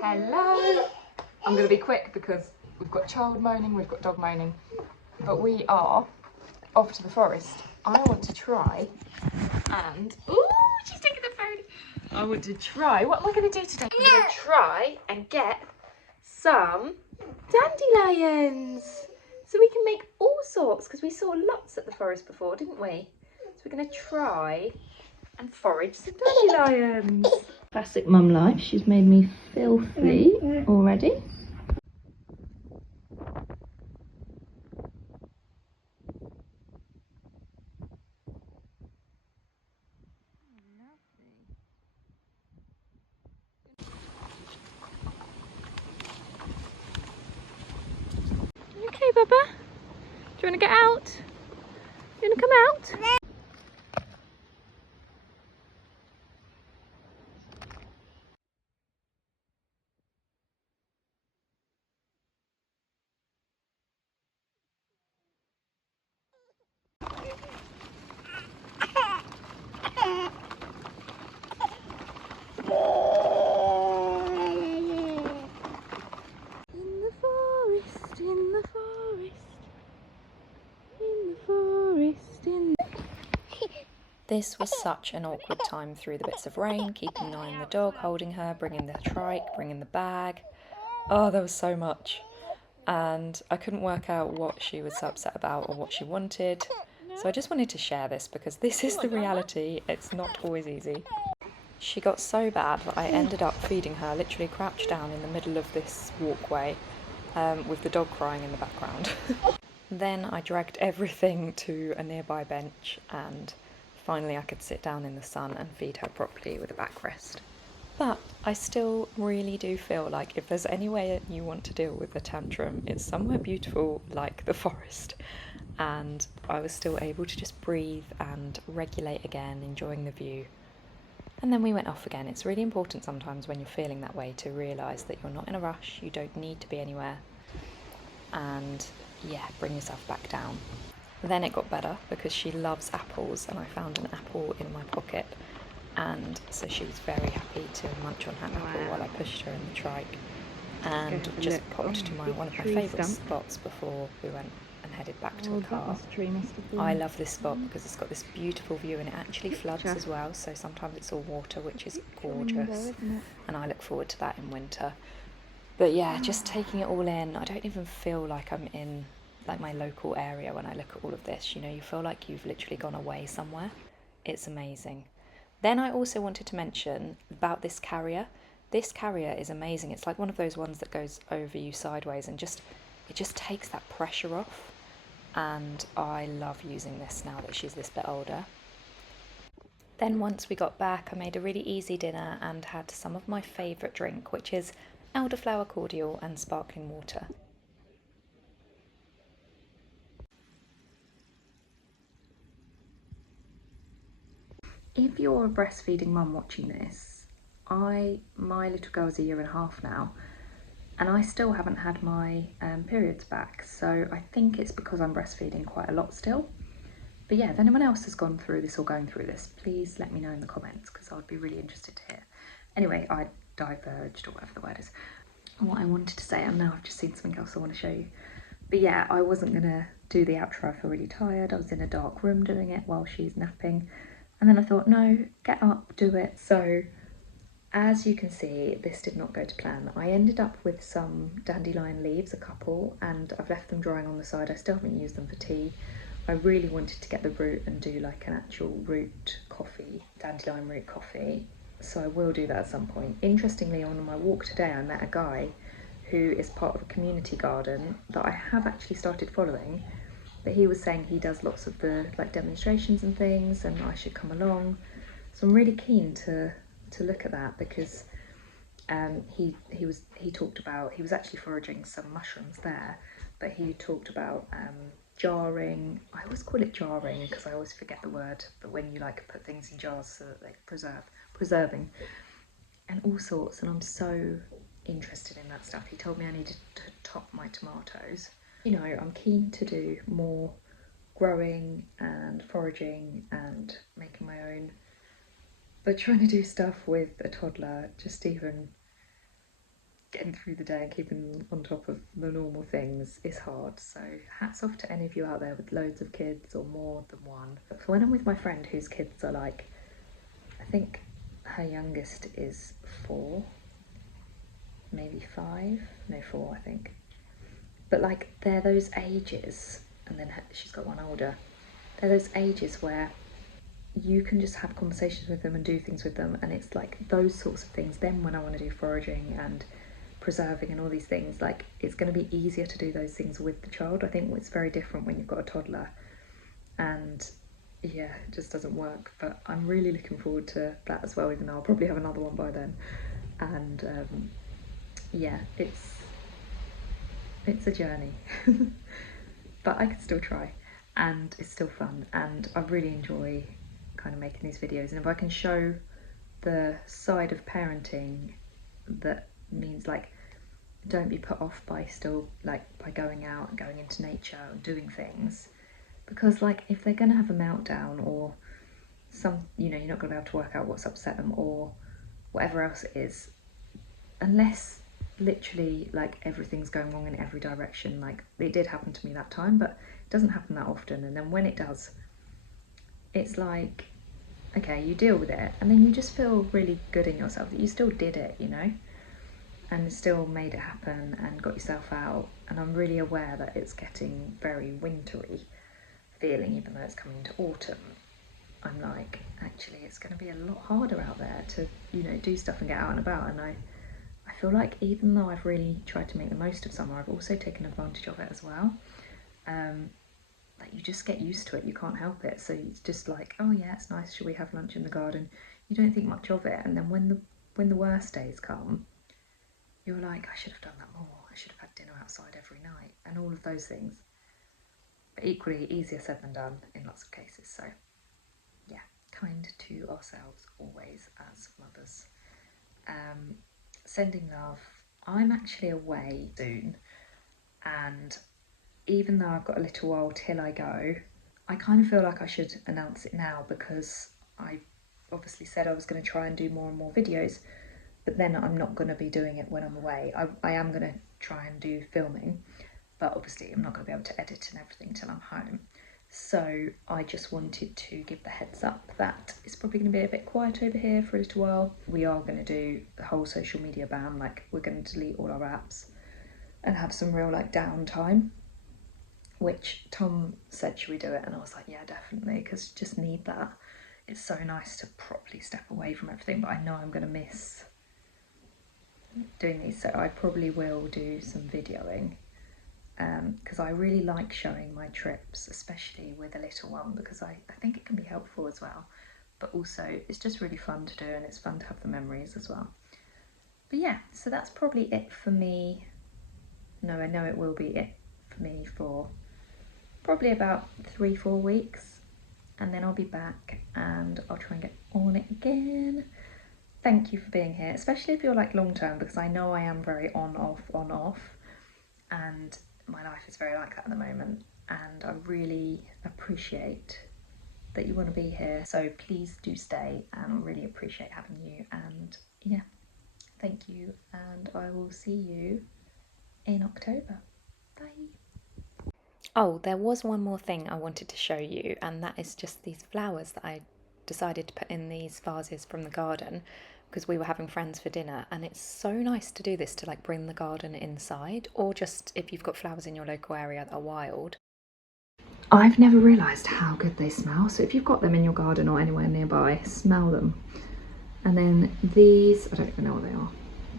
Hello. I'm going to be quick because we've got child moaning, we've got dog moaning, but we are off to the forest. I want to try and... Ooh, she's taking the phone. I want to try... What am I going to do today? I'm going to try and get some dandelions. So we can make all sorts, because we saw lots at the forest before, didn't we? So we're going to try and forage some dandelions. Classic mum life. She's made me filthy already. Okay, Bubba. Do you want to get out? Do you want to come out? In the forest, in the forest, in the forest, in the... This was such an awkward time through the bits of rain, keeping an eye on the dog, holding her, bringing the trike, bringing the bag. Oh, there was so much. And I couldn't work out what she was upset about or what she wanted. So I just wanted to share this because this is the reality. It's not always easy. She got so bad that I ended up feeding her literally crouched down in the middle of this walkway with the dog crying in the background. Then I dragged everything to a nearby bench and finally I could sit down in the sun and feed her properly with a backrest. But I still really do feel like if there's any way you want to deal with a tantrum, it's somewhere beautiful like the forest. And I was still able to just breathe and regulate again, enjoying the view. And then we went off again. It's really important sometimes when you're feeling that way to realise that you're not in a rush, you don't need to be anywhere. And yeah, bring yourself back down. Then it got better because she loves apples and I found an apple in my pocket. And so she was very happy to munch on her apple while I pushed her in the trike. And just popped to one of my favourite spots before we went and headed back to the car. I love this spot because it's got this beautiful view and it actually floods as well, so sometimes it's all water, which is gorgeous, and I look forward to that in winter. But yeah, just taking it all in, I don't even feel like I'm in like my local area when I look at all of this. You know, you feel like you've literally gone away somewhere. It's amazing. Then I also wanted to mention about this carrier. This carrier is amazing. It's like one of those ones that goes over you sideways and it just takes that pressure off. And I love using this now that she's this bit older. Then once we got back, I made a really easy dinner and had some of my favourite drink, which is elderflower cordial and sparkling water. If you're a breastfeeding mum watching this, my little girl's 1.5 years now, and I still haven't had my periods back, so I think it's because I'm breastfeeding quite a lot still. But yeah, if anyone else has gone through this or going through this, please let me know in the comments because I would be really interested to hear. Anyway, I diverged or whatever the word is. What I wanted to say, and now I've just seen something else I want to show you. But yeah, I wasn't gonna do the outro. I feel really tired. I was in a dark room doing it while she's napping. And then I thought, no, get up, do it. So as you can see, this did not go to plan. I ended up with some dandelion leaves, a couple, and I've left them drying on the side. I still haven't used them for tea. I really wanted to get the root and do like an actual root coffee, dandelion root coffee. So I will do that at some point. Interestingly, on my walk today, I met a guy who is part of a community garden that I have actually started following. But he was saying he does lots of the like demonstrations and things, and I should come along. So I'm really keen to look at that because he talked about, he was actually foraging some mushrooms there, but he talked about jarring. I always call it jarring because I always forget the word, but when you like put things in jars so that they preserving and all sorts, and I'm so interested in that stuff. He told me I needed to top my tomatoes. You know, I'm keen to do more growing and foraging and making my own, but trying to do stuff with a toddler, just even getting through the day and keeping on top of the normal things is hard. So hats off to any of you out there with loads of kids or more than one. But when I'm with my friend whose kids are like, I think her youngest is 4, maybe 5, no 4 I think. But like they're those ages, and then she's got one older, they're those ages where you can just have conversations with them and do things with them, and it's like those sorts of things. Then when I want to do foraging and preserving and all these things, like it's going to be easier to do those things with the child. I think it's very different when you've got a toddler, and yeah, it just doesn't work. But I'm really looking forward to that as well, even though I'll probably have another one by then. And yeah, it's a journey but I can still try, and it's still fun, and I really enjoy kind of making these videos. And if I can show the side of parenting that means like don't be put off by still like by going out and going into nature and doing things, because like if they're gonna have a meltdown or some, you know, you're not gonna be able to work out what's upset them or whatever else it is, unless literally like everything's going wrong in every direction. Like it did happen to me that time, but it doesn't happen that often. And then when it does, it's like, okay, you deal with it, and then you just feel really good in yourself that you still did it, you know, and still made it happen and got yourself out. And I'm really aware that it's getting very wintry feeling, even though it's coming into autumn. I'm like, actually it's going to be a lot harder out there to, you know, do stuff and get out and about. And I feel like even though I've really tried to make the most of summer, I've also taken advantage of it as well. Like you just get used to it, you can't help it. So it's just like, oh yeah, it's nice, should we have lunch in the garden? You don't think much of it, and then when the worst days come, you're like, I should have done that more. I should have had dinner outside every night, and all of those things. But equally easier said than done in lots of cases. So yeah, kind to ourselves always as mothers. Sending love. I'm actually away soon, and even though I've got a little while till I go, I kind of feel like I should announce it now, because I obviously said I was going to try and do more and more videos, but then I'm not going to be doing it when I'm away. I am going to try and do filming, but obviously I'm not going to be able to edit and everything till I'm home. So I just wanted to give the heads up that it's probably going to be a bit quiet over here for a little while. We are going to do the whole social media ban, like we're going to delete all our apps and have some real like downtime, which Tom said, should we do it? And I was like, yeah, definitely, because just need that. It's so nice to properly step away from everything, but I know I'm going to miss doing these, so I probably will do some videoing. Because I really like showing my trips, especially with a little one, because I think it can be helpful as well. But also it's just really fun to do, and it's fun to have the memories as well. But yeah, so that's probably it for me. No, I know it will be it for me for probably about 3-4 weeks, and then I'll be back and I'll try and get on it again. Thank you for being here, especially if you're like long term, because I know I am very on off, and my life is very like that at the moment, and I really appreciate that you want to be here. So please do stay, and I really appreciate having you. And yeah, thank you, and I will see you in October. Bye. Oh, there was one more thing I wanted to show you, and that is just these flowers that I decided to put in these vases from the garden, because we were having friends for dinner, and it's so nice to do this, to like bring the garden inside, or just if you've got flowers in your local area that are wild. I've never realised how good they smell, so if you've got them in your garden or anywhere nearby, smell them. And then these, I don't even know what they are,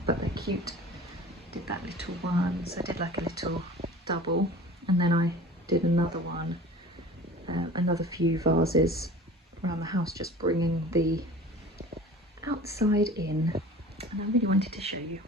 but they're cute. Did that little one, so I did like a little double, and then I did another one, another few vases around the house, just bringing the outside in, and I really wanted to show you.